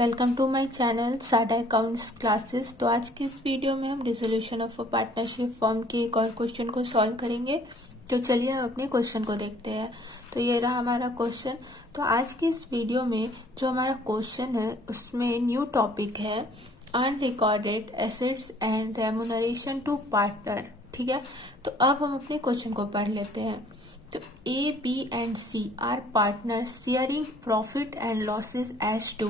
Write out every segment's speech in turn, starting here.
Welcome to my channel साडा accounts classes. तो आज की इस वीडियो में हम dissolution of a partnership form के एक और क्वेश्चन को सॉल्व करेंगे। तो चलिए हम अपने क्वेश्चन को देखते हैं। तो ये रहा हमारा क्वेश्चन। तो आज की इस वीडियो में जो हमारा क्वेश्चन है उसमें न्यू टॉपिक है unrecorded assets and remuneration to partner. ठीक है, तो अब हम अपने क्वेश्चन को पढ़ लेते हैं। तो A, B and C are partners sharing profit and losses as to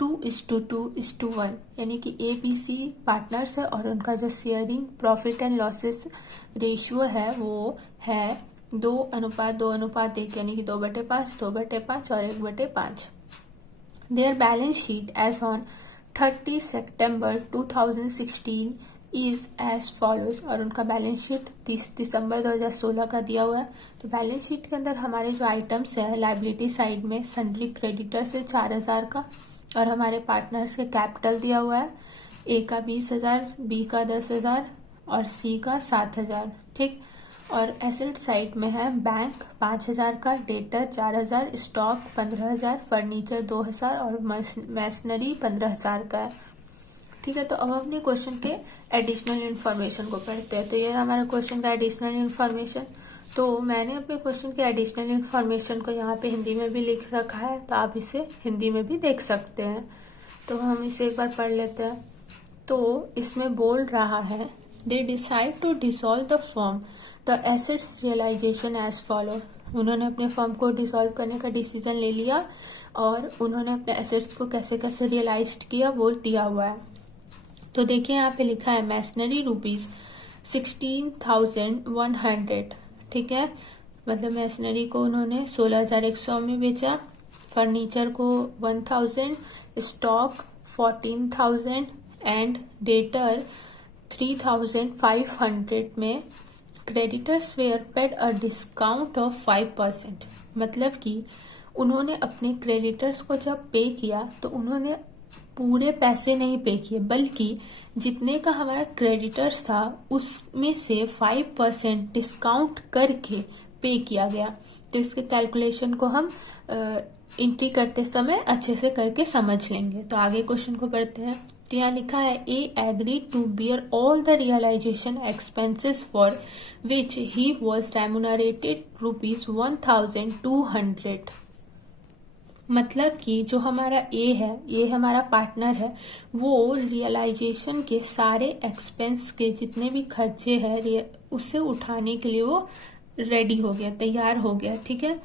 2:2:1, यानी कि A, B, C पार्टनर्स है और उनका जो sharing profit and losses ratio है वो है 2:2:1, यानी कि 2/5, 2/5 और 1/5। Their balance sheet as on 30 September 2016 is as follows, और उनका बैलेंस शीट 30 दिसंबर 2016 का दिया हुआ है। तो बैलेंस शीट के अंदर हमारे जो आइटम्स है लाइबिलिटी साइड में सन्ड्री क्रेडिटर से 4,000 का और हमारे पार्टनर्स के कैपिटल दिया हुआ है। ए का 20,000, बी का 10,000 और सी का 7,000। ठीक, और एसेट साइड में है बैंक 5,000 का, डेटर 4,000, स्टॉक 15,000, फर्नीचर 2,000 और मशीनरी 15,000 का है। ठीक है, तो अब हम अपने क्वेश्चन के एडिशनल इन्फॉर्मेशन को पढ़ते हैं। तो ये हमारा क्वेश्चन का एडिशनल इन्फॉर्मेशन। तो मैंने अपने क्वेश्चन के एडिशनल इन्फॉर्मेशन को यहाँ पे हिंदी में भी लिख रखा है, तो आप इसे हिंदी में भी देख सकते हैं। तो हम इसे एक बार पढ़ लेते हैं। तो इसमें बोल रहा है they decide to dissolve the firm the assets realization as follow. उन्होंने अपने फर्म को डिसॉल्व करने का डिसीजन ले लिया और उन्होंने अपने एसेट्स को कैसे कैसे रियलाइज किया वो दिया हुआ है। तो देखिए यहाँ पे लिखा है मैशनरी ₹16,100। ठीक है, मतलब मैशनरी को उन्होंने 16,100 में बेचा, फर्नीचर को 1,000, स्टॉक 14,000 एंड डेटर 3,500 में। Creditors were paid a discount of 5%। मतलब कि उन्होंने अपने क्रेडिटर्स को जब पे किया तो उन्होंने पूरे पैसे नहीं पे किए, बल्कि जितने का हमारा क्रेडिटर्स था उसमें से 5% डिस्काउंट करके पे किया गया। तो इसके कैलकुलेशन को हम एंट्री करते समय अच्छे से करके समझ लेंगे। तो आगे क्वेश्चन को पढ़ते हैं। तो यहाँ लिखा है A agree to bear all the realization expenses for which he was remunerated ₹1,200। मतलब कि जो हमारा ए है, ये हमारा पार्टनर है, वो रियलाइजेशन के सारे एक्सपेंस के जितने भी खर्चे हैं उसे उठाने के लिए वो रेडी हो गया, तैयार हो गया। ठीक है,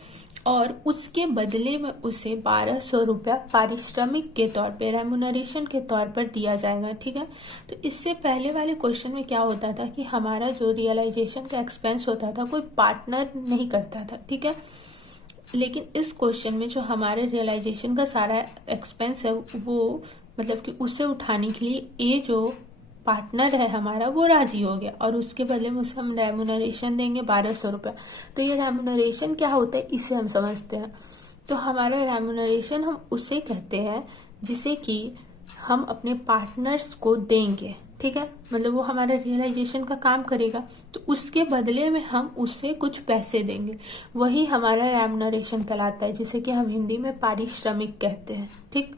और उसके बदले में उसे 1,200 रुपया पारिश्रमिक के तौर पे, रेम्यूनरेशन के तौर पर दिया जाएगा। ठीक है, तो इससे पहले वाले क्वेश्चन में क्या होता था कि हमारा जो रियलाइजेशन का एक्सपेंस होता था कोई पार्टनर नहीं करता था। ठीक है, लेकिन इस क्वेश्चन में जो हमारे रियलाइजेशन का सारा एक्सपेंस है वो मतलब कि उसे उठाने के लिए ए जो पार्टनर है हमारा वो राजी हो गया और उसके बदले में उसे हम रेम्यूनरेशन देंगे 1,200 रुपये। तो ये रेम्यूनरेशन क्या होता है इसे हम समझते हैं। तो हमारा रेम्यूनरेशन हम उसे कहते हैं जिसे कि हम अपने पार्टनर्स को देंगे। ठीक है, मतलब वो हमारा रियलाइजेशन का काम करेगा तो उसके बदले में हम उससे कुछ पैसे देंगे, वही हमारा रेम्यूनरेशन कहलाता है, जिसे कि हम हिंदी में पारिश्रमिक कहते हैं। ठीक,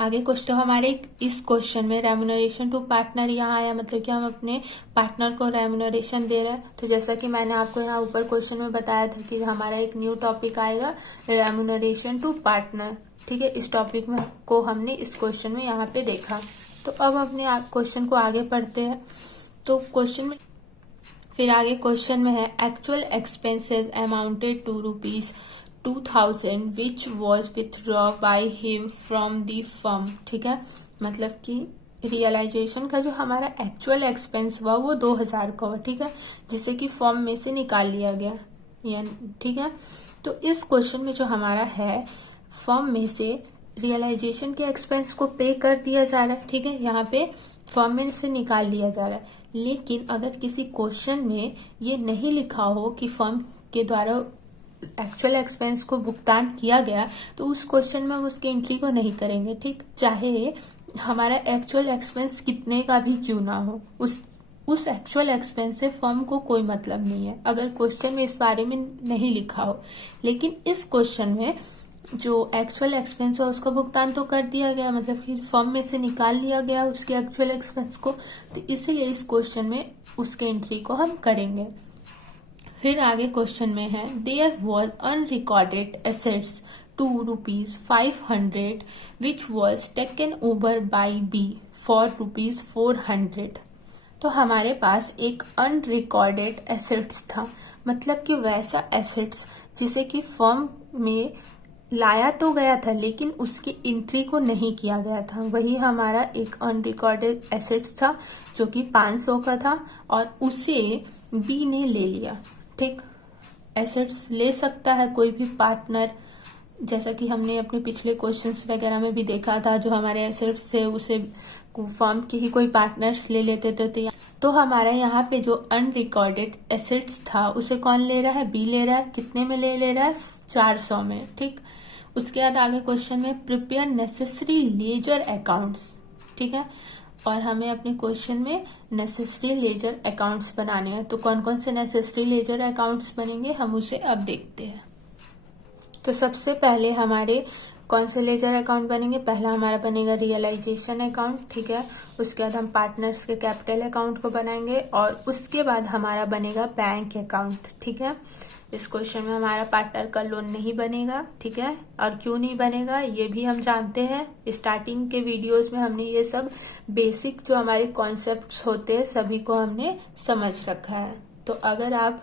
आगे क्वेश्चन हमारे इस क्वेश्चन में रेम्यूनरेशन टू पार्टनर यहाँ आया, मतलब कि हम अपने पार्टनर को रेम्यूनरेशन दे रहे हैं। तो जैसा कि मैंने आपको यहाँ ऊपर क्वेश्चन में बताया था कि हमारा एक न्यू टॉपिक आएगा रेम्यूनरेशन टू पार्टनर। ठीक है, इस टॉपिक में को हमने इस क्वेश्चन में यहाँ पे देखा। तो अब अपने क्वेश्चन को आगे पढ़ते हैं। तो क्वेश्चन में फिर आगे क्वेश्चन में है actual expenses amounted to ₹2,000 which was withdraw by him from the firm. ठीक है, मतलब कि रियलाइजेशन का जो हमारा एक्चुअल एक्सपेंस हुआ वो 2,000 का हुआ। ठीक है, जिसे कि फर्म में से निकाल लिया गया। ठीक है, तो इस क्वेश्चन में जो हमारा है फर्म में से रियलाइजेशन के एक्सपेंस को पे कर दिया जा रहा है। ठीक है, यहाँ पे फर्म में से निकाल लिया जा रहा है। लेकिन अगर किसी क्वेश्चन में ये नहीं लिखा हो कि फर्म के द्वारा एक्चुअल एक्सपेंस को भुगतान किया गया तो उस क्वेश्चन में हम उसकी एंट्री को नहीं करेंगे। ठीक, चाहे हमारा एक्चुअल एक्सपेंस कितने का भी क्यों ना हो, उस एक्चुअल एक्सपेंस से फर्म को कोई मतलब नहीं है अगर क्वेश्चन में इस बारे में नहीं लिखा हो। लेकिन इस क्वेश्चन में जो एक्चुअल एक्सपेंस है उसका भुगतान तो कर दिया गया, मतलब कि फर्म में से निकाल लिया गया उसके एक्चुअल एक्सपेंस को, तो इसीलिए इस क्वेश्चन में उसके एंट्री को हम करेंगे। फिर आगे क्वेश्चन में है there was unrecorded assets ₹500 which was taken over by B for ₹400। तो हमारे पास एक अनरिकॉर्डेड एसेट्स था, मतलब कि वैसा एसेट्स जिसे कि फर्म में लाया तो गया था लेकिन उसकी एंट्री को नहीं किया गया था, वही हमारा एक अनरिकॉर्डेड एसेट्स था जो कि 500 का था और उसे बी ने ले लिया। ठीक, एसेट्स ले सकता है कोई भी पार्टनर, जैसा कि हमने अपने पिछले क्वेश्चंस वगैरह में भी देखा था, जो हमारे एसेट्स थे उसे फर्म के ही कोई पार्टनर्स ले लेते थे। तो हमारा यहाँ पे जो अनरिकॉर्डेड एसेट्स था उसे कौन ले रहा है, बी ले रहा है। कितने में ले रहा है, 400 में। ठीक, उसके बाद आगे क्वेश्चन में प्रिपेयर नेसेसरी लेजर अकाउंट्स। ठीक है, और हमें अपने क्वेश्चन में नेसेसरी लेजर अकाउंट्स बनाने हैं। तो कौन कौन से नेसेसरी लेजर अकाउंट्स बनेंगे हम उसे अब देखते हैं। तो सबसे पहले हमारे कौन से लेजर अकाउंट बनेंगे, पहला हमारा बनेगा रियलाइजेशन अकाउंट। ठीक है, उसके बाद हम पार्टनर्स के कैपिटल अकाउंट को बनाएंगे और उसके बाद हमारा बनेगा बैंक अकाउंट। ठीक है, इस क्वेश्चन में हमारा पार्टनर का लोन नहीं बनेगा। ठीक है, और क्यों नहीं बनेगा ये भी हम जानते हैं, स्टार्टिंग के वीडियोस में हमने ये सब बेसिक जो हमारे कॉन्सेप्ट्स होते हैं सभी को हमने समझ रखा है। तो अगर आप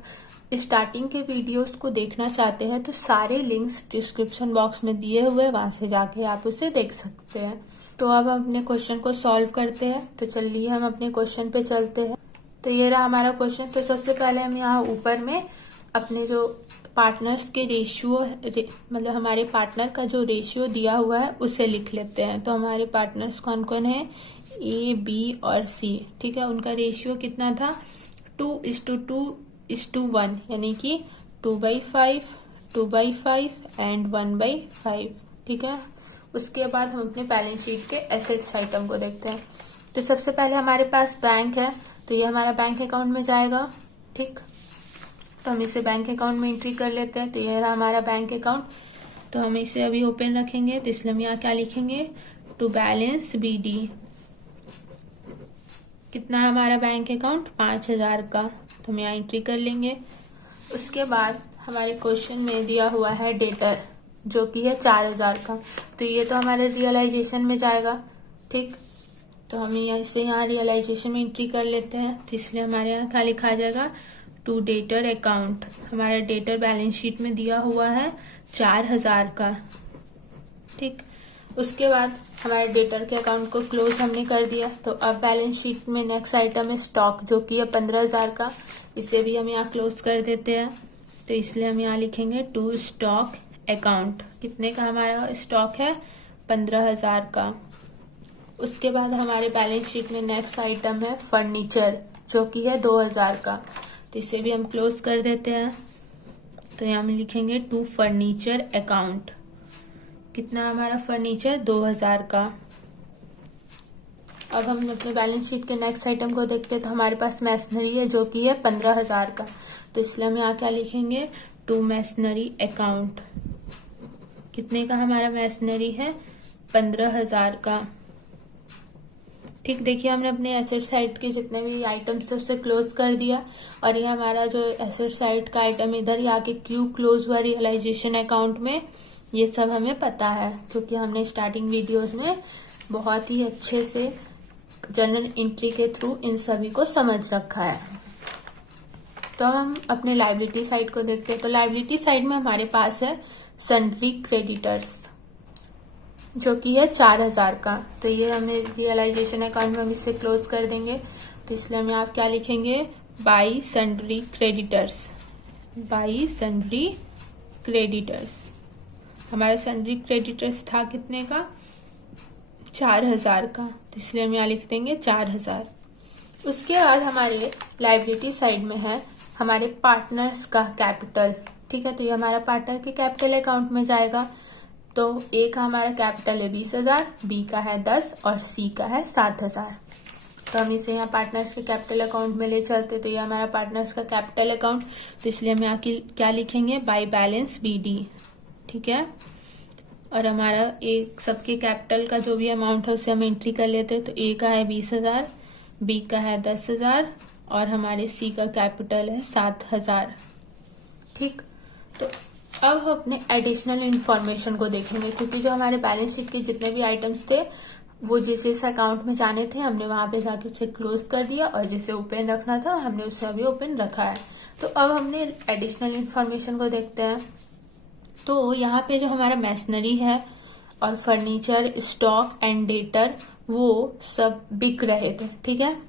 स्टार्टिंग के वीडियोस को देखना चाहते हैं तो सारे लिंक्स डिस्क्रिप्शन बॉक्स में दिए हुए, वहां से जाके आप उसे देख सकते हैं। तो अब हम अपने क्वेश्चन को सॉल्व करते हैं। तो चलिए हम अपने क्वेश्चन पे चलते हैं। तो ये रहा हमारा क्वेश्चन। तो सबसे पहले हम यहाँ ऊपर में अपने जो पार्टनर्स के रेशियो, मतलब हमारे पार्टनर का जो रेशियो दिया हुआ है उसे लिख लेते हैं। तो हमारे पार्टनर्स कौन कौन है, ए, बी और सी। ठीक है, उनका रेशियो कितना था, 2:2:1, यानी कि 2/5, 2/5 एंड 1/5। ठीक है, उसके बाद हम अपने बैलेंस शीट के एसेट्स आइटम को देखते हैं। तो सबसे पहले हमारे पास बैंक है, तो ये हमारा बैंक अकाउंट में जाएगा। ठीक, तो हम इसे बैंक अकाउंट में एंट्री कर लेते हैं। तो ये रहा हमारा बैंक अकाउंट। तो हम इसे अभी ओपन रखेंगे, तो इसलिए हम यहाँ क्या लिखेंगे, टू बैलेंस BD। कितना है हमारा बैंक अकाउंट, 5000 का, तो हम यहाँ एंट्री कर लेंगे। उसके बाद हमारे क्वेश्चन में दिया हुआ है डेटर जो कि है 4000 का, तो ये तो हमारे रियलाइजेशन में जाएगा। ठीक, तो हम इसे यहाँ रियलाइजेशन में एंट्री कर लेते हैं। तो इसलिए हमारे यहाँ क्या लिखा जाएगा, टू डेटर अकाउंट। हमारा डेटर बैलेंस शीट में दिया हुआ है 4000 का। ठीक, उसके बाद हमारे डेटर के अकाउंट को क्लोज हमने कर दिया। तो अब बैलेंस शीट में नेक्स्ट आइटम है स्टॉक, जो कि है 15000 का। इसे भी हम यहाँ क्लोज कर देते हैं। तो इसलिए हम यहाँ लिखेंगे टू स्टॉक अकाउंट। कितने का हमारा स्टॉक है, 15000 का। उसके बाद हमारे बैलेंस शीट में नेक्स्ट आइटम है फर्नीचर, जो कि है 2000 का। तो इसे भी हम क्लोज कर देते हैं। तो यहाँ हम लिखेंगे टू फर्नीचर अकाउंट। कितना हमारा फर्नीचर, 2000 का। अब हम अपने बैलेंस शीट के नेक्स्ट आइटम को देखते हैं। तो हमारे पास मैसनरी है जो कि है 15000 का। तो इसलिए हम यहाँ क्या लिखेंगे, टू मैसनरी अकाउंट। कितने का हमारा मैसनरी है, 15000 का। ठीक, देखिए हमने अपने एसेट साइड के जितने भी आइटम्स थे उससे क्लोज कर दिया। और ये हमारा जो एसेट साइड का आइटम इधर ही आके क्यों क्लोज हुआ रियलाइजेशन अकाउंट में, ये सब हमें पता है क्योंकि हमने स्टार्टिंग वीडियोस में बहुत ही अच्छे से जर्नल एंट्री के थ्रू इन सभी को समझ रखा है। तो हम अपने लायबिलिटी साइड को देखते हैं। तो लायबिलिटी साइड में हमारे पास है सन्ड्री क्रेडिटर्स, जो कि है 4000 का। तो ये हमें रियलाइजेशन अकाउंट में हम इसे क्लोज कर देंगे। तो इसलिए हम यहाँ क्या लिखेंगे, by sundry creditors. By sundry creditors, हमारा सन्ड्री क्रेडिटर्स था कितने का, 4000 का। तो इसलिए हम यहाँ लिख देंगे 4000। उसके बाद हमारे लायबिलिटी साइड में है हमारे पार्टनर्स का कैपिटल। ठीक है, तो ये हमारा पार्टनर के कैपिटल अकाउंट में जाएगा। तो ए का हमारा कैपिटल है 20000, बी का है 10 और सी का है 7000। तो हम इसे यहाँ पार्टनर्स के कैपिटल अकाउंट में ले चलते। तो ये हमारा पार्टनर्स का कैपिटल अकाउंट। तो इसलिए हम यहाँ की क्या लिखेंगे, बाई बैलेंस BD। ठीक है, और हमारा एक सबके कैपिटल का जो भी अमाउंट है उसे हम एंट्री कर लेते हैं। तो ए का है 20,000, बी का है 10,000 और हमारे सी का कैपिटल है 7,000। ठीक, तो अब हम अपने एडिशनल इंफॉर्मेशन को देखेंगे, क्योंकि जो हमारे बैलेंस शीट के जितने भी आइटम्स थे वो जिस जिस अकाउंट में जाने थे हमने वहां पे जाके उसे क्लोज कर दिया, और जिसे ओपन रखना था हमने उसे अभी ओपन रखा है। तो अब हमने एडिशनल इंफॉर्मेशन को देखते हैं। तो यहाँ पे जो हमारा मैशनरी है और फर्नीचर, स्टॉक एंड डेटर वो सब बिक रहे थे। ठीक है,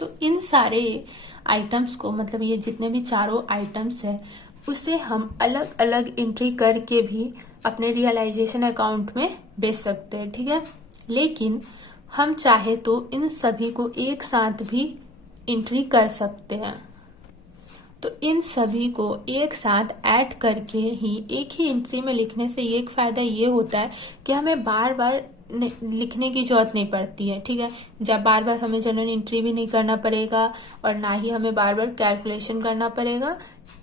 तो इन सारे आइटम्स को, मतलब ये जितने भी चारों आइटम्स है उसे हम अलग अलग एंट्री करके भी अपने रियलाइजेशन अकाउंट में बेच सकते हैं। ठीक है, लेकिन हम चाहे तो इन सभी को एक साथ भी एंट्री कर सकते हैं। तो इन सभी को एक साथ ऐड करके ही एक ही एंट्री में लिखने से एक फायदा ये होता है कि हमें बार बार लिखने की जरूरत नहीं पड़ती है। ठीक है, जब बार बार हमें जर्नल एंट्री भी नहीं करना पड़ेगा और ना ही हमें बार बार कैलकुलेशन करना पड़ेगा,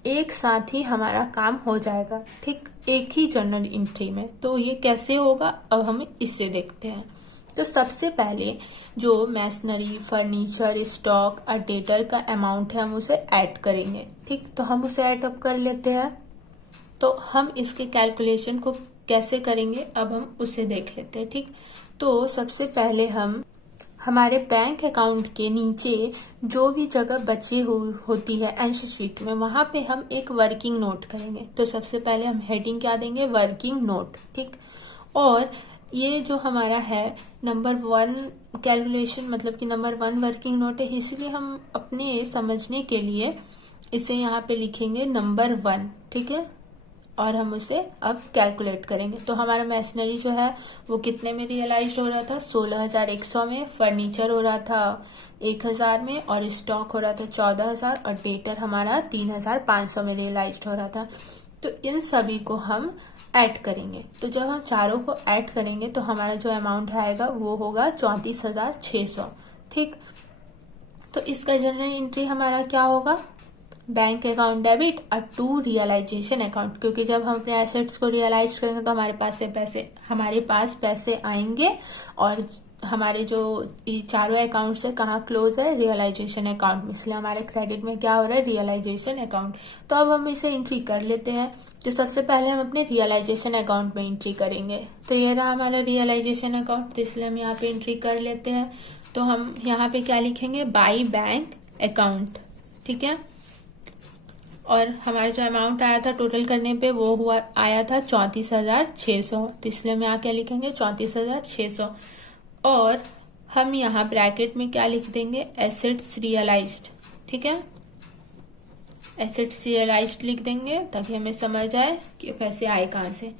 एक साथ ही हमारा काम हो जाएगा। ठीक, एक ही जर्नल एंट्री में। तो ये कैसे होगा, अब हम इससे देखते हैं। तो सबसे पहले जो मैशनरी, फर्नीचर, स्टॉक और डेटर का अमाउंट है हम उसे ऐड करेंगे। ठीक, तो हम उसे ऐड अप कर लेते हैं। तो हम इसके कैलकुलेशन को कैसे करेंगे अब हम उसे देख लेते हैं। ठीक, तो सबसे पहले हम हमारे बैंक अकाउंट के नीचे जो भी जगह बची होती है एंट्री शीट में, वहां पे हम एक वर्किंग नोट करेंगे। तो सबसे पहले हम हेडिंग क्या देंगे, वर्किंग नोट। ठीक, और ये जो हमारा है नंबर 1 कैलकुलेशन, मतलब कि नंबर 1 वर्किंग नोट है, इसीलिए हम अपने समझने के लिए इसे यहाँ पे लिखेंगे नंबर 1। ठीक है, और हम उसे अब कैलकुलेट करेंगे। तो हमारा मैशनरी जो है वो कितने में रियलाइज हो रहा था, 16,100 में। फर्नीचर हो रहा था 1,000 में और स्टॉक हो रहा था 14,000 और डेटर हमारा 3,500 में रियलाइज हो रहा था। तो इन सभी को हम ऐड करेंगे। तो जब हम चारों को ऐड करेंगे तो हमारा जो अमाउंट आएगा वो होगा 34,600। ठीक, तो इसका जनरल एंट्री हमारा क्या होगा, बैंक अकाउंट डेबिट और टू रियलाइजेशन अकाउंट, क्योंकि जब हम अपने एसेट्स को रियलाइज करेंगे तो हमारे पास पैसे आएंगे। और हमारे जो चारों अकाउंट्स है कहाँ क्लोज है, रियलाइजेशन अकाउंट में, इसलिए हमारे क्रेडिट में क्या हो रहा है, रियलाइजेशन अकाउंट। तो अब हम इसे एंट्री कर लेते हैं। तो सबसे पहले हम अपने रियलाइजेशन अकाउंट में एंट्री करेंगे। तो ये रहा हमारा रियलाइजेशन अकाउंट, तो इसलिए हम यहाँ पे एंट्री कर लेते हैं। तो हम यहाँ पे क्या लिखेंगे, बाई बैंक अकाउंट। ठीक है, और हमारा जो अमाउंट आया था टोटल करने पे वो आया था 34,600। तो इसलिए हम यहाँ क्या लिखेंगे, 34,600। और हम यहाँ ब्रैकेट में क्या लिख देंगे, एसेट्स रियलाइज्ड। ठीक है, एसेट्स रियलाइज्ड लिख देंगे ताकि हमें समझ आए कि पैसे आए कहाँ से।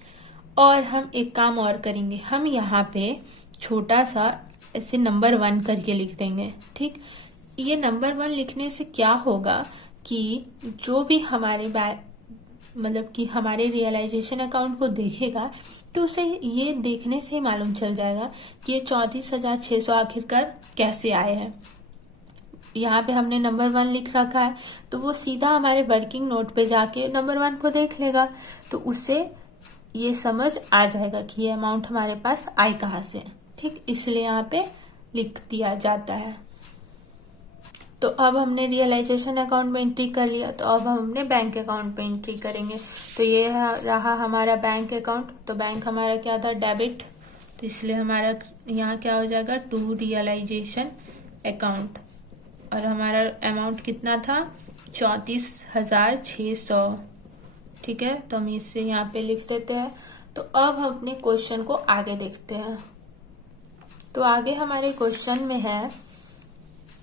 और हम एक काम और करेंगे, हम यहाँ पे छोटा सा ऐसे नंबर 1 करके लिख देंगे। ठीक, ये नंबर 1 लिखने से क्या होगा कि जो भी हमारे मतलब कि हमारे रियलाइजेशन अकाउंट को देखेगा तो उसे ये देखने से ही मालूम चल जाएगा कि ये 34,600 आखिरकार कैसे आए हैं। यहाँ पे हमने नंबर 1 लिख रखा है, तो वो सीधा हमारे वर्किंग नोट पे जाके नंबर 1 को देख लेगा, तो उसे ये समझ आ जाएगा कि ये अमाउंट हमारे पास आए कहाँ से। ठीक, इसलिए यहाँ पे लिख दिया जाता है। तो अब हमने रियलाइजेशन अकाउंट में एंट्री कर लिया, तो अब हम अपने बैंक अकाउंट में एंट्री करेंगे। तो ये रहा हमारा बैंक अकाउंट। तो बैंक हमारा क्या था, डेबिट, तो इसलिए हमारा यहाँ क्या हो जाएगा, टू रियलाइजेशन अकाउंट। और हमारा अमाउंट कितना था, 34,600। ठीक है, तो हम इसे यहाँ पे लिख देते हैं। तो अब हम अपने क्वेश्चन को आगे देखते हैं। तो आगे हमारे क्वेश्चन में है,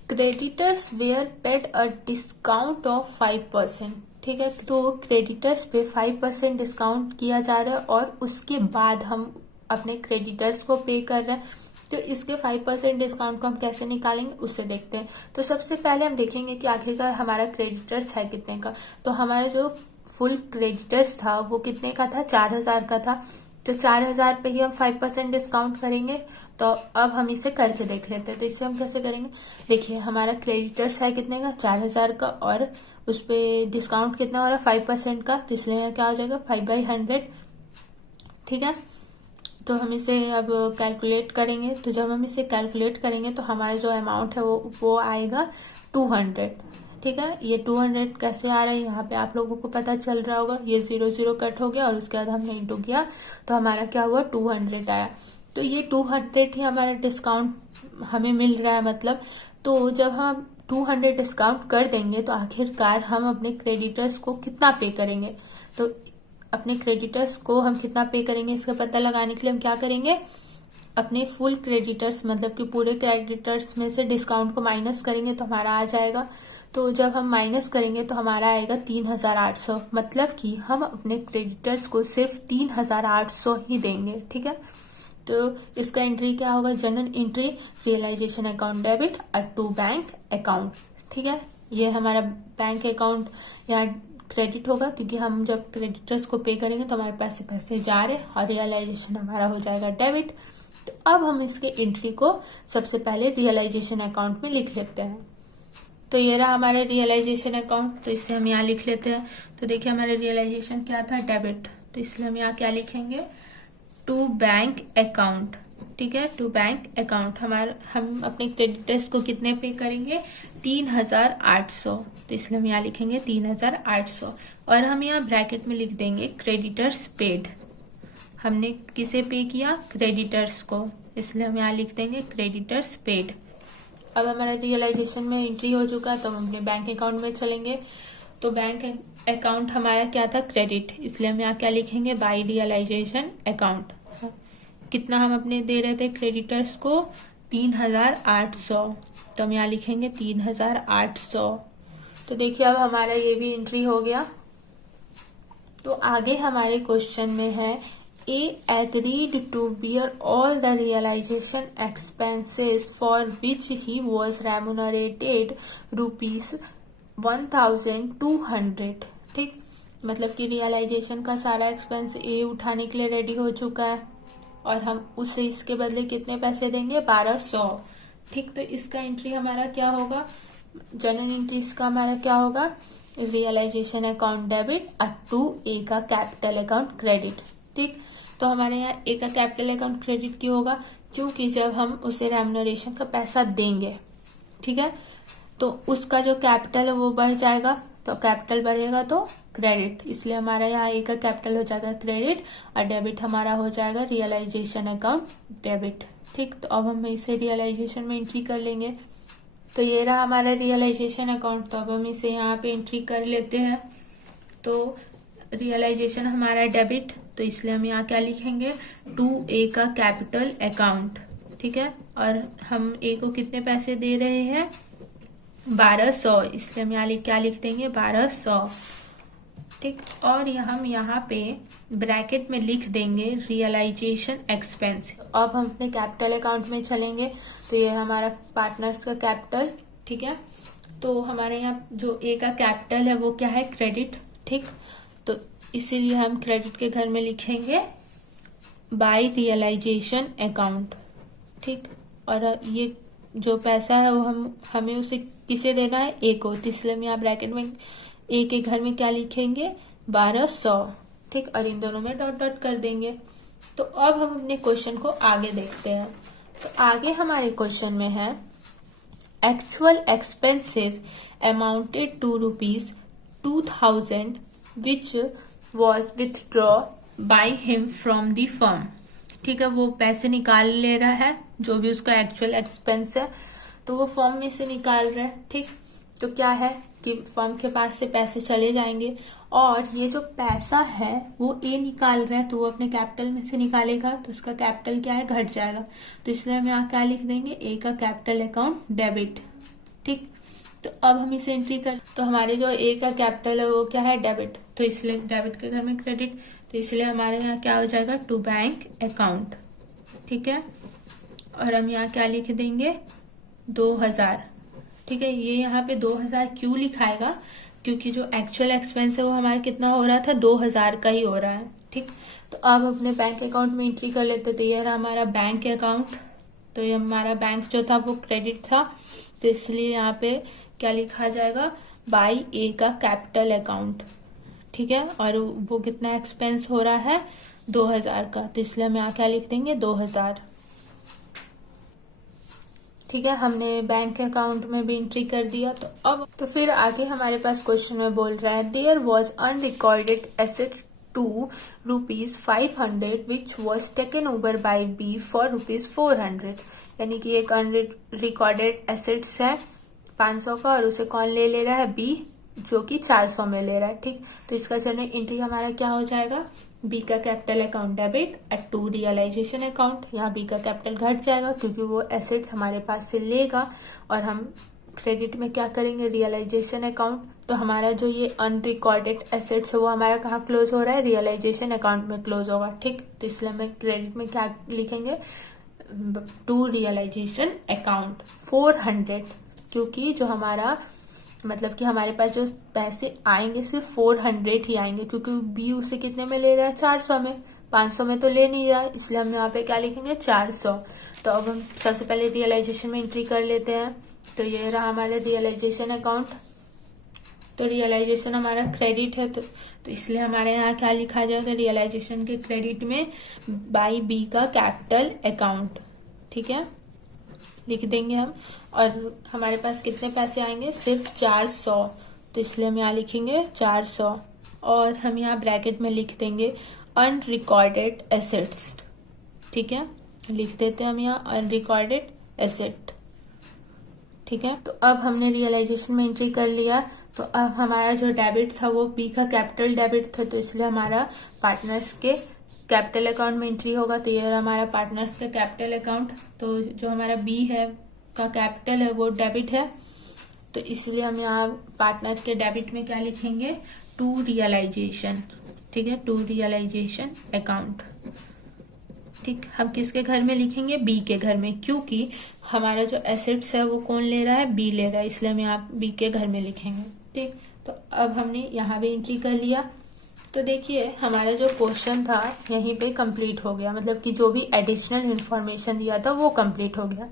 creditors were paid a discount of 5%। ठीक है, तो क्रेडिटर्स पे 5% डिस्काउंट किया जा रहा है और उसके बाद हम अपने क्रेडिटर्स को पे कर रहे हैं। तो इसके 5% डिस्काउंट को हम कैसे निकालेंगे उससे देखते हैं। तो सबसे पहले हम देखेंगे कि आखिरकार हमारा क्रेडिटर्स है कितने का। तो हमारा जो फुल क्रेडिटर्स था वो कितने का था, 4,000 का था। तो 4,000 पे ही हम 5% डिस्काउंट करेंगे। तो अब हम इसे करके देख लेते हैं। तो इसे हम कैसे करेंगे, देखिए हमारा क्रेडिटर्स है कितने का, 4,000 का, और उस पर डिस्काउंट कितना हो रहा है, 5% का। तो इसलिए यहाँ क्या हो जाएगा, 5/100। ठीक है, तो हम इसे अब कैलकुलेट करेंगे। तो जब हम इसे कैलकुलेट करेंगे तो हमारा जो अमाउंट है वो आएगा 200। ठीक है, ये 200 कैसे आ रहा है यहाँ पे आप लोगों को पता चल रहा होगा। ये 0 0 कट हो गया और उसके बाद हमने इंटू किया तो हमारा क्या हुआ 200 आया। तो ये 200 ही हमारा डिस्काउंट हमें मिल रहा है मतलब। तो जब हम 200 डिस्काउंट कर देंगे तो आखिरकार हम अपने क्रेडिटर्स को कितना पे करेंगे। तो अपने क्रेडिटर्स को हम कितना पे करेंगे इसका पता लगाने के लिए हम क्या करेंगे, अपने फुल क्रेडिटर्स मतलब कि पूरे क्रेडिटर्स में से डिस्काउंट को माइनस करेंगे तो हमारा आ जाएगा। तो जब हम माइनस करेंगे तो हमारा आएगा 3800, मतलब कि हम अपने क्रेडिटर्स को सिर्फ 3800 ही देंगे। ठीक है, तो इसका एंट्री क्या होगा, journal entry realization account debit to bank account. ठीक है, ये हमारा बैंक अकाउंट यहाँ क्रेडिट होगा क्योंकि हम जब क्रेडिटर्स को पे करेंगे तो हमारे पैसे जा रहे और रियलाइजेशन हमारा हो जाएगा डेबिट। तो अब हम इसके एंट्री को सबसे पहले रियलाइजेशन अकाउंट में लिख लेते हैं। तो ये रहा हमारा रियलाइजेशन अकाउंट, तो इसे हम यहाँ लिख लेते हैं। तो देखिए हमारा रियलाइजेशन क्या था, डेबिट, तो इसलिए हम यहाँ क्या लिखेंगे, टू बैंक अकाउंट। ठीक है, टू बैंक अकाउंट हम अपने क्रेडिटर्स को कितने पे करेंगे, 3800, तो इसलिए हम यहाँ लिखेंगे 3800 और हम यहाँ ब्रैकेट में लिख देंगे क्रेडिटर्स पेड। हमने किसे पे किया, क्रेडिटर्स को, इसलिए हम यहाँ लिख देंगे क्रेडिटर्स पेड। अब हमारा रियलाइजेशन में एंट्री हो चुका तो हम अपने बैंक अकाउंट में चलेंगे। तो बैंक अकाउंट हमारा क्या था, क्रेडिट, इसलिए हम यहाँ क्या लिखेंगे, बाय रियलाइजेशन अकाउंट। कितना हम अपने दे रहे थे क्रेडिटर्स को, 3800, तो हम यहाँ लिखेंगे 3800। तो देखिए अब हमारा ये भी एंट्री हो गया। तो आगे हमारे क्वेश्चन में है, A agreed to bear all the realization expenses for which he was remunerated ₹1200। ठीक, मतलब कि रियलाइजेशन का सारा एक्सपेंस ए उठाने के लिए रेडी हो चुका है और हम उससे इसके बदले कितने पैसे देंगे, 1200। ठीक, तो इसका एंट्री हमारा क्या होगा, जनरल एंट्री इसका हमारा क्या होगा, रियलाइजेशन अकाउंट डेबिट टू ए का कैपिटल अकाउंट क्रेडिट। ठीक, तो हमारे यहाँ ए का कैपिटल अकाउंट क्रेडिट क्यों होगा, क्योंकि जब हम उसे रेम्यूनरेशन का पैसा देंगे, ठीक है, तो उसका जो कैपिटल है वो बढ़ जाएगा, तो कैपिटल बढ़ेगा तो क्रेडिट, इसलिए हमारा यहाँ ए का कैपिटल हो जाएगा क्रेडिट और डेबिट हमारा हो जाएगा रियलाइजेशन अकाउंट डेबिट। ठीक, तो अब हम इसे रियलाइजेशन में एंट्री कर लेंगे। तो ये रहा हमारा रियलाइजेशन अकाउंट, तो अब हम इसे यहाँ पे एंट्री कर लेते हैं। तो रियलाइजेशन हमारा डेबिट, तो इसलिए हम यहाँ क्या लिखेंगे, टू ए का कैपिटल अकाउंट। ठीक है, और हम ए को कितने पैसे दे रहे हैं, 1200, इसलिए हम यहाँ क्या लिख देंगे, 1200। ठीक, और हम यहाँ पे ब्रैकेट में लिख देंगे रियलाइजेशन एक्सपेंस। अब हम अपने कैपिटल अकाउंट में चलेंगे। तो ये हमारा पार्टनर्स का कैपिटल। ठीक है, तो हमारे यहाँ जो ए का कैपिटल है वो क्या है, क्रेडिट। ठीक, तो इसीलिए हम क्रेडिट के घर में लिखेंगे बाय रियलाइजेशन अकाउंट। ठीक, और ये जो पैसा है वो हमें उसे किसे देना है, ए को, तो इसलिए हम यहाँ ब्रैकेट में ए के घर में क्या लिखेंगे, 1200। ठीक, और इन दोनों में डॉट डॉट कर देंगे। तो अब हम अपने क्वेश्चन को आगे देखते हैं। तो आगे हमारे क्वेश्चन में है, actual expenses amounted to ₹2000 which was withdraw by him from the firm. ठीक है, वो पैसे निकाल ले रहा है, जो भी उसका एक्चुअल एक्सपेंस है तो वो फर्म में से निकाल रहा है। ठीक, तो क्या है कि फर्म के पास से पैसे चले जाएंगे और ये जो पैसा है वो ए निकाल रहा है, तो वो अपने कैपिटल में से निकालेगा तो उसका कैपिटल क्या है, घट जाएगा, तो इसलिए हम यहाँ क्या लिख देंगे, ए का कैपिटल अकाउंट डेबिट। ठीक, तो अब हम इसे एंट्री कर, तो हमारे जो ए का कैपिटल है वो क्या है, डेबिट, तो इसलिए डेबिट के घर में क्रेडिट, तो इसलिए हमारे यहाँ क्या हो जाएगा, टू बैंक अकाउंट। ठीक है, और हम यहाँ क्या लिख देंगे, 2000। ठीक है, ये यहाँ पे 2000 क्यों लिखाएगा, क्योंकि जो एक्चुअल एक्सपेंस है वो हमारा कितना हो रहा था, 2000 का ही हो रहा है। ठीक, तो अब अपने बैंक अकाउंट में एंट्री कर लेते, तो ये रहा हमारा बैंक अकाउंट। तो ये हमारा बैंक जो था वो क्रेडिट था, तो इसलिए यहाँ पे क्या लिखा जाएगा, बाय ए का कैपिटल अकाउंट। ठीक है, और वो कितना एक्सपेंस हो रहा है, 2000 का, तो इसलिए हम यहाँ क्या लिख देंगे 2000। ठीक है, हमने बैंक अकाउंट में भी एंट्री कर दिया। तो फिर आगे हमारे पास क्वेश्चन में बोल रहा है there was unrecorded asset to ₹500 which was taken over by B for ₹400। यानी कि एक अनरिकॉर्डेड एसेट्स है 500 का और उसे कौन ले रहा है, बी, जो कि 400 में ले रहा है। ठीक, तो इसका चलिए एंट्री हमारा क्या हो जाएगा, बी का capital account debit at to realization account. यहाँ बी का कैपिटल घट जाएगा क्योंकि वो एसेट्स हमारे पास से लेगा और हम क्रेडिट में क्या करेंगे, रियलाइजेशन अकाउंट। तो हमारा जो ये अनरिकॉर्डेड एसेट्स है वो हमारा कहाँ क्लोज हो रहा है, रियलाइजेशन अकाउंट में क्लोज होगा। ठीक, तो इसलिए हमें क्रेडिट में क्या लिखेंगे, टू रियलाइजेशन अकाउंट 400, क्योंकि जो हमारा मतलब कि हमारे पास जो पैसे आएंगे सिर्फ 400 ही आएंगे, क्योंकि बी उसे कितने में ले रहा है, 400 में, 500 में तो ले नहीं रहा, इसलिए हम यहाँ पे क्या लिखेंगे 400। तो अब हम सबसे पहले रियलाइजेशन में एंट्री कर लेते हैं। तो ये रहा हमारा रियलाइजेशन अकाउंट। तो रियलाइजेशन हमारा क्रेडिट है, तो इसलिए हमारे यहाँ क्या लिखा जाएगा, रियलाइजेशन के क्रेडिट में बाई बी का कैपिटल अकाउंट। ठीक है, लिख देंगे हम। और हमारे पास कितने पैसे आएंगे, सिर्फ 400, तो इसलिए हम यहाँ लिखेंगे 400। और हम यहाँ ब्रैकेट में लिख देंगे अनरिकॉर्डेड एसेट्स। ठीक है, लिख देते हैं हम यहाँ अनरिकॉर्डेड एसेट। ठीक है, तो अब हमने रियलाइजेशन में एंट्री कर लिया। तो अब हमारा जो डेबिट था वो बी का कैपिटल डेबिट था, तो इसलिए हमारा पार्टनर्स के कैपिटल अकाउंट में एंट्री होगा। तो ये हमारा पार्टनर्स का कैपिटल अकाउंट। तो जो हमारा बी है का कैपिटल है वो डेबिट है, तो इसलिए हम यहाँ पार्टनर के डेबिट में क्या लिखेंगे, टू रियलाइजेशन। ठीक है, टू रियलाइजेशन अकाउंट। ठीक, हम किसके घर में लिखेंगे, बी के घर में, क्योंकि हमारा जो एसेट्स है वो कौन ले रहा है, बी ले रहा है, इसलिए हम यहाँ बी के घर में लिखेंगे। ठीक, तो अब हमने यहाँ भी एंट्री कर लिया। तो देखिए हमारा जो क्वेश्चन था यहीं पे कंप्लीट हो गया, मतलब कि जो भी एडिशनल इंफॉर्मेशन दिया था वो कंप्लीट हो गया।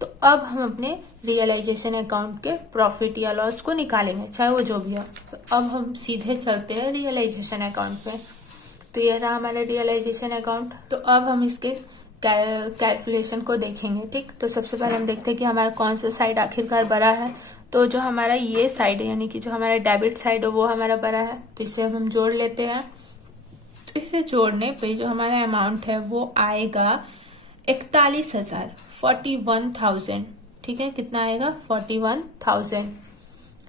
तो अब हम अपने रियलाइजेशन अकाउंट के प्रॉफिट या लॉस को निकालेंगे, चाहे वो जो भी हो। तो अब हम सीधे चलते हैं रियलाइजेशन अकाउंट पे। तो ये रहा हमारा रियलाइजेशन अकाउंट। तो अब हम इसके कैलकुलेशन को देखेंगे। ठीक, तो सबसे पहले हम देखते हैं कि हमारा कौन सा साइड आखिरकार बड़ा है। तो जो हमारा ये साइड है, यानी कि जो हमारा डेबिट साइड है वो हमारा बड़ा है, तो इसे हम जोड़ लेते हैं। तो इसे जोड़ने पे जो हमारा अमाउंट है वो आएगा 41,000, 41,000। ठीक है, कितना आएगा, 41,000।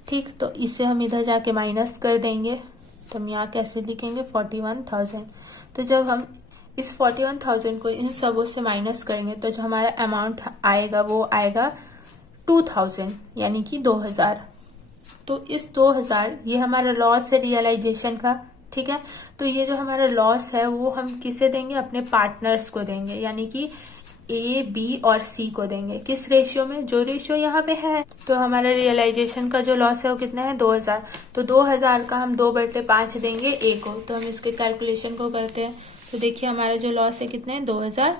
ठीक, तो इसे हम इधर जाके माइनस कर देंगे। तो हम यहाँ कैसे लिखेंगे, 41,000। तो जब हम इस 41,000 को इन सबों से माइनस करेंगे तो जो हमारा अमाउंट आएगा वो आएगा 2,000, यानी कि 2,000। तो इस 2,000 ये हमारा लॉस है रियलाइजेशन का। ठीक है, तो ये जो हमारा लॉस है वो हम किसे देंगे, अपने पार्टनर्स को देंगे, यानी कि ए, बी और सी को देंगे। किस रेशियो में, जो रेशियो यहाँ पे है। तो हमारा रियलाइजेशन का जो लॉस है वो कितना है, 2,000। तो 2,000 का हम 2/5 देंगे ए को। तो हम इसके कैलकुलेशन को करते हैं। तो देखिए हमारा जो लॉस है कितना है, 2,000,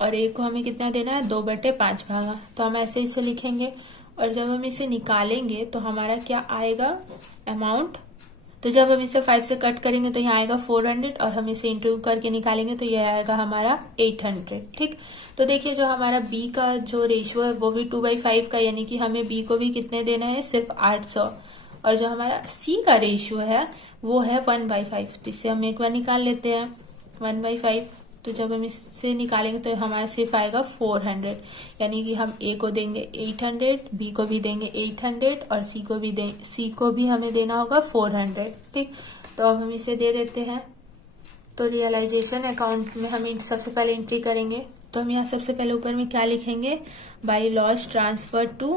और ए को हमें कितना देना है, 2/5 भागा। तो हम ऐसे इसे लिखेंगे, और जब हम इसे निकालेंगे तो हमारा क्या आएगा, अमाउंट। तो जब हम इसे 5 से कट करेंगे तो यहाँ आएगा 400, और हम इसे इंटू करके निकालेंगे तो यह आएगा हमारा 800। ठीक, तो देखिए जो हमारा बी का जो रेशियो है वो भी 2/5 का, यानी कि हमें बी को भी कितने देना है, सिर्फ 800। और जो हमारा सी का रेशियो है वो है 1/5। तो इसे हम एक बार निकाल लेते हैं, 1/5। तो जब हम इससे निकालेंगे तो हमारा सिर्फ आएगा 400, यानी कि हम ए को देंगे 800, बी को भी देंगे 800, और सी को भी हमें देना होगा 400। ठीक, तो अब हम इसे दे देते हैं। तो रियलाइजेशन अकाउंट में हम सबसे पहले एंट्री करेंगे। तो हम यहाँ सबसे पहले ऊपर में क्या लिखेंगे, by loss transfer to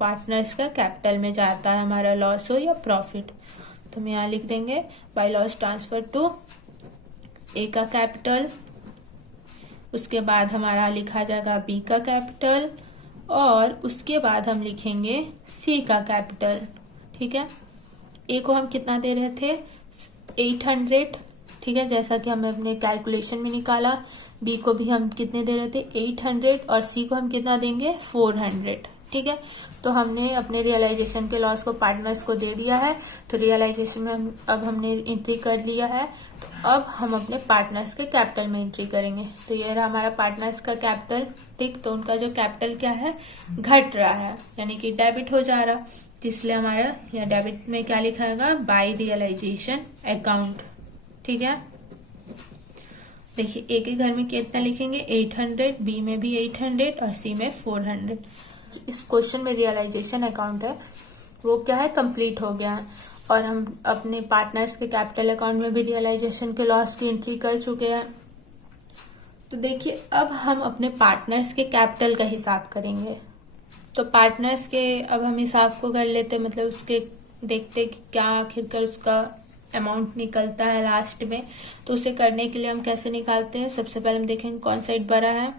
partners का कैपिटल में जाता है हमारा लॉस हो या प्रॉफिट। तो हम यहाँ लिख देंगे बाई लॉस ट्रांसफर टू ए का कैपिटल, उसके बाद हमारा लिखा जाएगा बी का कैपिटल, और उसके बाद हम लिखेंगे सी का कैपिटल। ठीक है, ए को हम कितना दे रहे थे, 800, ठीक है, जैसा कि हमने अपने कैलकुलेशन में निकाला। बी को भी हम कितने दे रहे थे 800 और सी को हम कितना देंगे 400। ठीक है, तो हमने अपने रियलाइजेशन के लॉस को पार्टनर्स को दे दिया है। तो रियलाइजेशन में अब हमने एंट्री कर लिया है। तो अब हम अपने पार्टनर्स के कैपिटल में एंट्री करेंगे। तो ये रहा हमारा पार्टनर्स का कैपिटल। ठीक, तो उनका जो कैपिटल क्या है घट रहा है, यानी कि डेबिट हो जा रहा, इसलिए हमारा या डेबिट में क्या लिखाएगा बाय रियलाइजेशन अकाउंट। ठीक है, देखिए एक ही घर में कितना लिखेंगे 800, बी में भी 800 और सी में 400। इस क्वेश्चन में रियलाइजेशन अकाउंट है वो क्या है कंप्लीट हो गया है, और हम अपने पार्टनर्स के कैपिटल अकाउंट में भी रियलाइजेशन के लॉस की एंट्री कर चुके हैं। तो देखिए अब हम अपने पार्टनर्स के कैपिटल का हिसाब करेंगे। तो पार्टनर्स के अब हम हिसाब को कर लेते, मतलब उसके देखते कि क्या आखिरकार उसका अमाउंट निकलता है लास्ट में। तो उसे करने के लिए हम कैसे निकालते हैं, सबसे पहले हम देखेंगे कौन साइड बड़ा है।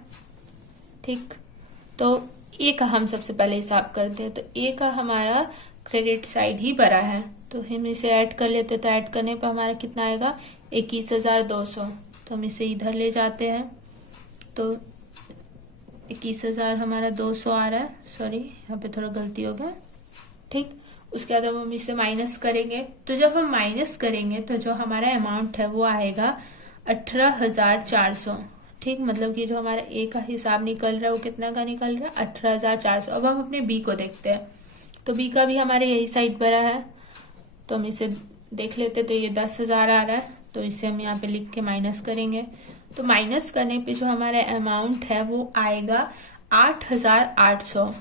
ठीक, तो ए का हम सबसे पहले हिसाब करते हैं। तो ए का हमारा क्रेडिट साइड ही बड़ा है, तो हम इसे ऐड कर लेते हैं। तो ऐड करने पर हमारा कितना आएगा 21,200। तो हम इसे इधर ले जाते हैं, तो 21,000 हमारा 200 आ रहा है। सॉरी, यहाँ पे थोड़ा गलती हो गया। ठीक, उसके बाद हम इसे माइनस करेंगे। तो जब हम माइनस करेंगे तो जो हमारा अमाउंट है वो आएगा 18,400। ठीक, मतलब कि जो हमारा ए का हिसाब निकल रहा है वो कितना का निकल रहा है 18,400। अब हम अपने बी को देखते हैं। तो बी का भी हमारे यही साइड बड़ा है, तो हम इसे देख लेते। तो ये 10,000 आ रहा है, तो इसे हम यहाँ पे लिख के माइनस करेंगे। तो माइनस करने पे जो हमारा अमाउंट है वो आएगा 8,800।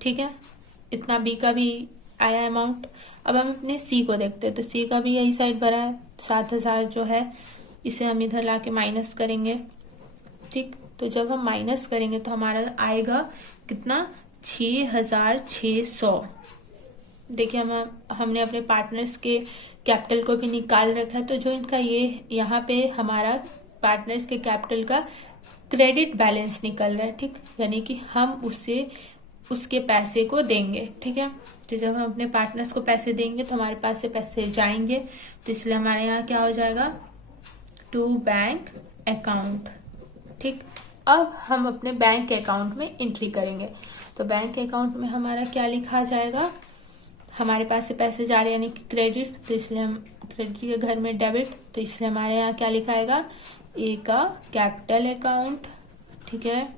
ठीक है, इतना बी का भी आया अमाउंट। अब हम अपने सी को देखते हैं। तो सी का भी यही साइड बड़ा है, 7,000 जो है इसे हम इधर लाके माइनस करेंगे। ठीक, तो जब हम माइनस करेंगे तो हमारा आएगा कितना 6,600। देखिए हमने अपने पार्टनर्स के कैपिटल को भी निकाल रखा है। तो जो इनका ये यहाँ पे हमारा पार्टनर्स के कैपिटल का क्रेडिट बैलेंस निकल रहा है। ठीक, यानी कि हम उसके पैसे को देंगे। ठीक है, तो जब हम अपने पार्टनर्स को पैसे देंगे तो हमारे पास से पैसे जाएंगे, तो इसलिए हमारे यहाँ क्या हो जाएगा टू बैंक अकाउंट। ठीक, अब हम अपने बैंक अकाउंट में एंट्री करेंगे। तो बैंक अकाउंट में हमारा क्या लिखा जाएगा, हमारे पास से पैसे जा रहे हैं यानी कि क्रेडिट, तो इसलिए हम क्रेडिट के घर में डेबिट, तो इसलिए हमारे यहाँ क्या लिखा आएगा ए का कैपिटल अकाउंट। ठीक है,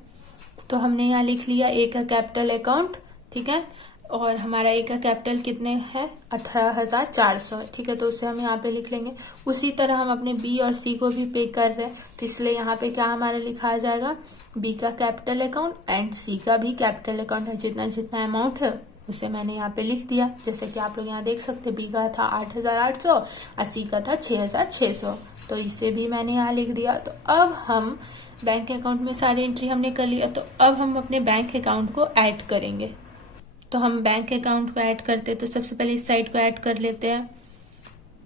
तो हमने यहाँ लिख लिया ए का कैपिटल अकाउंट। ठीक है, और हमारा ए का कैपिटल कितने है 18,400। ठीक है, तो उसे हम यहाँ पे लिख लेंगे। उसी तरह हम अपने बी और सी को भी पे कर रहे हैं, तो इसलिए यहाँ पे क्या हमारा लिखा आ जाएगा बी का कैपिटल अकाउंट एंड सी का भी कैपिटल अकाउंट है। जितना जितना अमाउंट है उसे मैंने यहाँ पे लिख दिया। जैसे कि आप लोग यहाँ देख सकते हैं बी का था 8,800 और सी का था 6,600, तो इसे भी मैंने यहाँ लिख दिया। तो अब हम बैंक अकाउंट में सारी एंट्री हमने कर लिया। तो अब हम अपने बैंक अकाउंट को ऐड करेंगे। तो हम बैंक अकाउंट को ऐड करते हैं, तो सबसे पहले इस साइड को ऐड कर लेते हैं।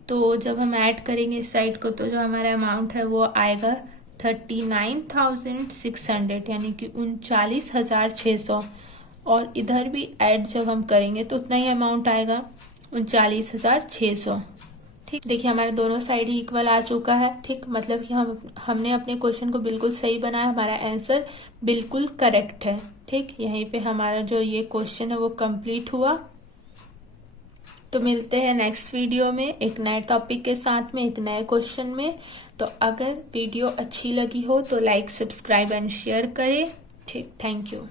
तो जब हम ऐड करेंगे इस साइड को तो जो हमारा अमाउंट है वो आएगा 39,600, यानी कि 39,600। और इधर भी ऐड जब हम करेंगे तो उतना ही अमाउंट आएगा 39,600। ठीक, देखिए हमारे दोनों साइड ही इक्वल आ चुका है। ठीक, मतलब कि हमने अपने क्वेश्चन को बिल्कुल सही बनाया, हमारा आंसर बिल्कुल करेक्ट है। ठीक, यहीं पे हमारा जो ये क्वेश्चन है वो कंप्लीट हुआ। तो मिलते हैं नेक्स्ट वीडियो में एक नए टॉपिक के साथ में, एक नए क्वेश्चन में। तो अगर वीडियो अच्छी लगी हो तो लाइक, सब्सक्राइब एंड शेयर करें। ठीक, थैंक यू।